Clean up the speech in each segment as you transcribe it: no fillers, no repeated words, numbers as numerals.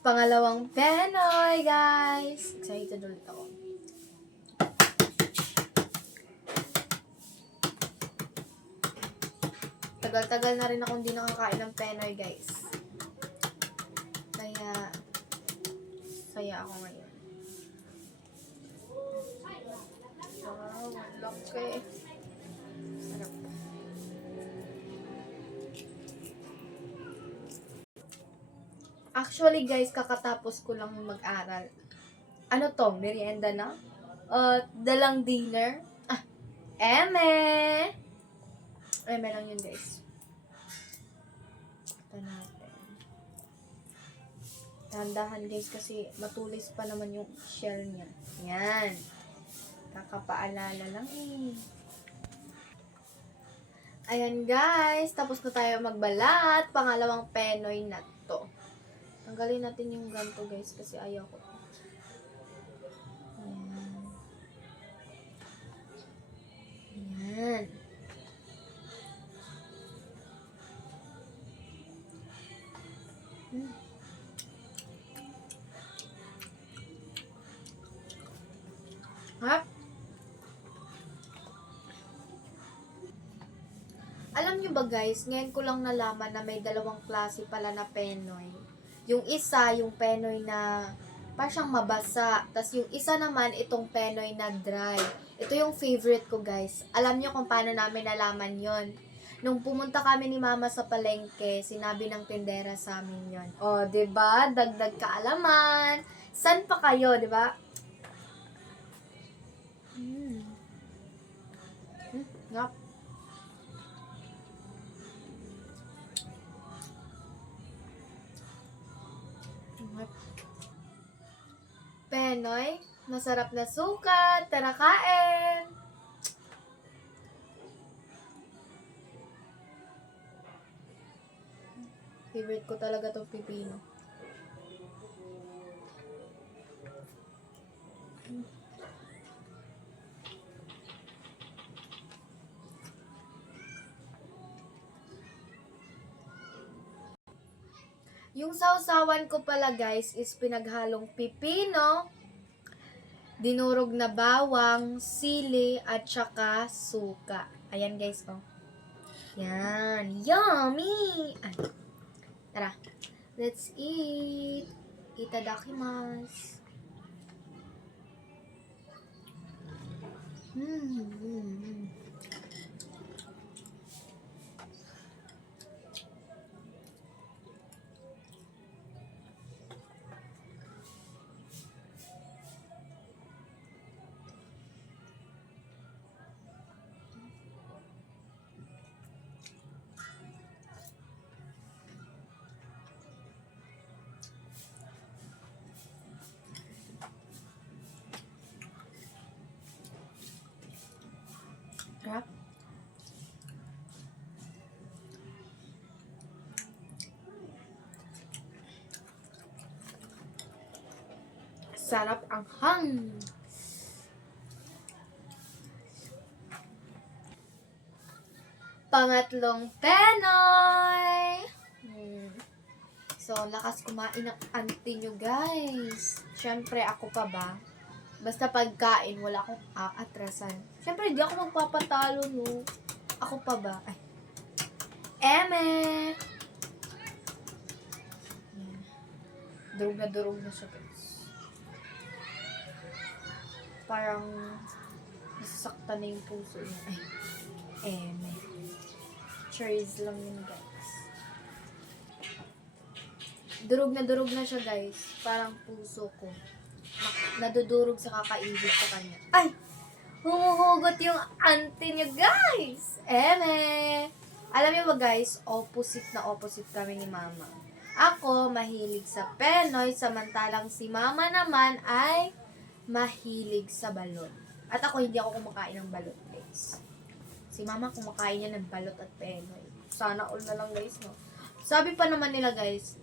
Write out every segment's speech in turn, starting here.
Pangalawang Penoy, guys! Excited ulit ako. Tagal-tagal na rin ako hindi nakakain ng Penoy, guys. Kaya, saya ako ngayon. Wow, laki. Sarap. Actually, guys, kakatapos ko lang mag-aral. Ano to? Merienda na? Dalang dinner? Eme! Eme lang yun, guys. Ito natin. Dahan-dahan, guys, kasi matulis pa naman yung shell niya. Yan. Kakapaalala lang eh. Ayan, guys. Tapos na tayo magbalat. Pangalawang Penoy na to. Tanggalin natin yung ganto, guys, kasi ayaw ko. Ayan. Ayan. Ha? Alam nyo ba, guys, ngayon ko lang nalaman na may dalawang klase pala na Penoy. Yung isa, yung Penoy na parang siyang mabasa. Tapos yung isa naman, itong Penoy na dry. Ito yung favorite ko, guys. Alam nyo kung paano namin nalaman yon. Nung pumunta kami ni Mama sa palengke, sinabi ng tindera sa amin yon. O, diba? Dagdag kaalaman. San pa kayo, diba? Ngap. Penoy, masarap na suka, tara kain! Favorite ko talaga tong pipino. Yung sausawan ko pala, guys, is pinaghalong pipino, dinurog na bawang, sili, at saka suka. Ayan, guys, oh. Yan. Yummy! Ay. Tara. Let's eat. Itadakimasu. Sarap. Sarap ang hang. Pangatlong Penoy. So, lakas kumain ng auntie nyo, guys. Siyempre, ako pa ba? Basta pagkain, wala akong aatrasan. Siyempre, hindi ako magpapatalo, no? Ako pa ba? Ay. Eme! Durog na siya, guys. Parang nasasaktan na yung puso niya. Ay. Eme. Cherries lang yun, guys. Durog na siya, guys. Parang puso ko. Nadudurog sa kakaibig sa kanya. Ay! Humuhugot yung auntie niya, guys! Eme! Alam niyo ba, guys, opposite kami ni Mama. Ako, mahilig sa Penoy, samantalang si Mama naman ay mahilig sa balot. At ako, hindi ako kumakain ng balot, guys. Si Mama kumakain niya ng balot at Penoy. Sana all na lang, guys, no? Sabi pa naman nila, guys,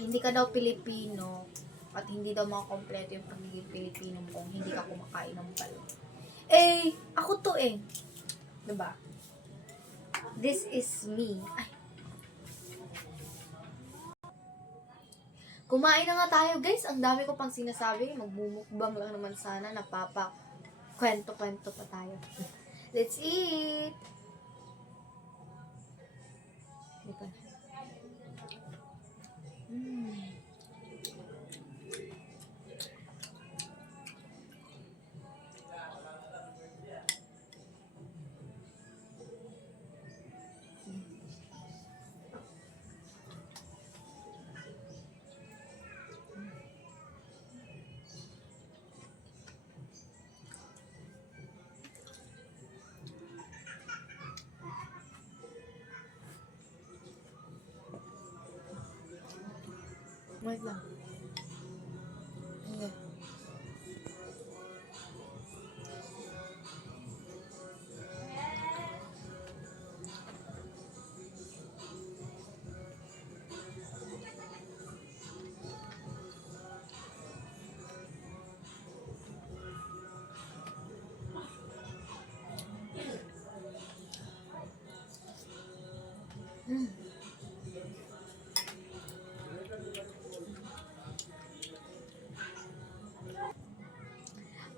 hindi ka daw Pilipino at hindi daw makakompleto yung pagiging Pilipino mo kung hindi ka kumakain ng balot. Eh, ako to eh. Diba? This is me. Ay. Kumain na nga tayo, guys. Ang dami ko pang sinasabi. Magmumukbang lang naman sana. Kwento-kwento pa tayo. Let's eat! Diba? Wait lang. Okay.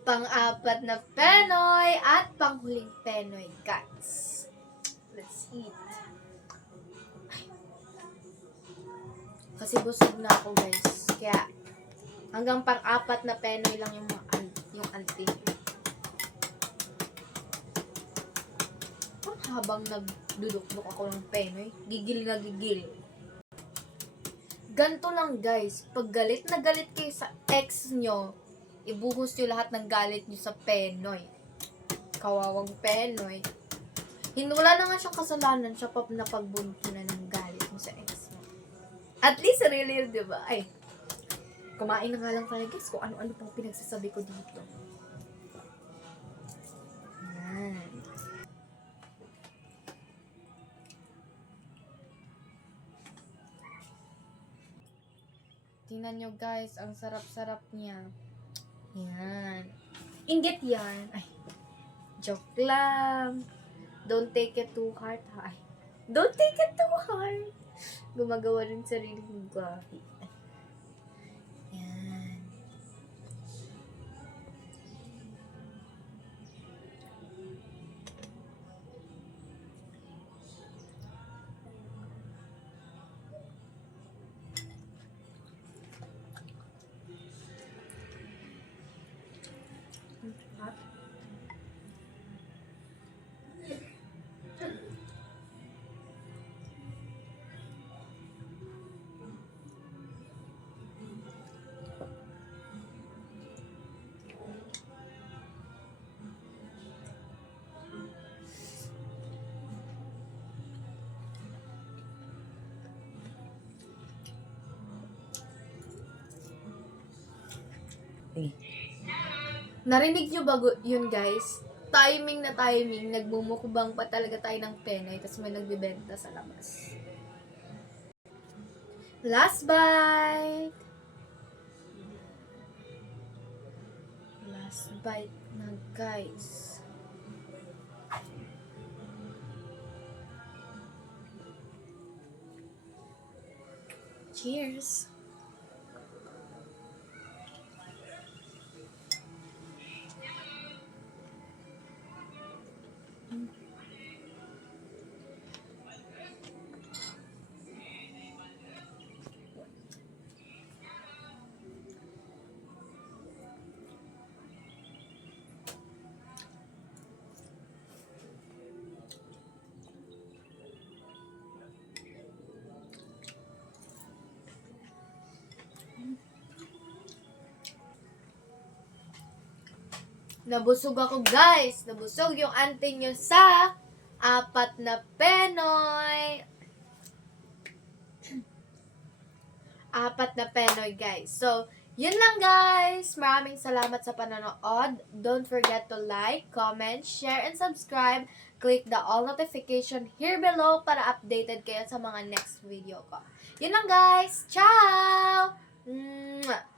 Pang-apat na Penoy at panghuling Penoy, guys. Let's eat. Kasi busog na ako, guys. Kaya, hanggang pang-apat na Penoy lang yung auntie. Habang nagdudukduk ako ng Penoy, gigil na gigil. Ganto lang, guys. Pag galit na galit kayo sa ex nyo, ibuhos nyo lahat ng galit nyo sa Penoy. Kawawang Penoy. Wala na nga siyang kasalanan, siya pa napagbunto na ng galit mo sa ex mo. At least, really, di ba? Ay, kumain na nga lang tayo, guys, kung ano-ano pang pinagsasabi ko dito. Yan. Tingnan nyo, guys, ang sarap-sarap niya. Yan. Inggit yan. Ay, joke lang. Don't take it too hard, ha? Ay, don't take it too hard. Gumagawa ng sarili kong gahi. Yan. Narinig nyo ba yun, guys? Timing na timing, nagmumukbang pa talaga tayo ng Penoy, tapos may nagbibenta sa labas. Last bite! Last bite na, guys. Cheers! Nabusog ako, guys. Nabusog yung auntie nyo sa 4 na Penoy. 4 na Penoy, guys. So, yun lang, guys. Maraming salamat sa panonood. Don't forget to like, comment, share, and subscribe. Click the all notification here below para updated kayo sa mga next video ko. Yun lang, guys. Ciao! Mwah!